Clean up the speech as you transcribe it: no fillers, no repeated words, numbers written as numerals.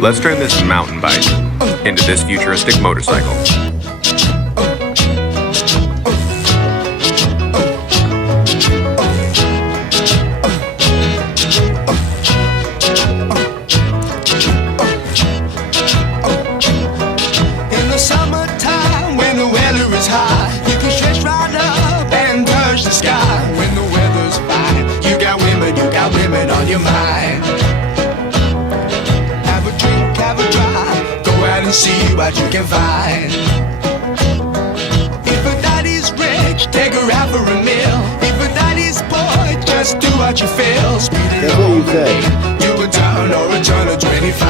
Let's turn this mountain bike into this futuristic motorcycle. In the summertime, when the weather is high, you can stretch right up and touch the sky. When the weather's fine, you got women on your mind. Have a drink, have a drive, go out and see what you can find. If a daddy's rich, take her out for a meal. If a daddy's poor, just do what you feel. Speed That's what you say. you a turn or a turn of 25.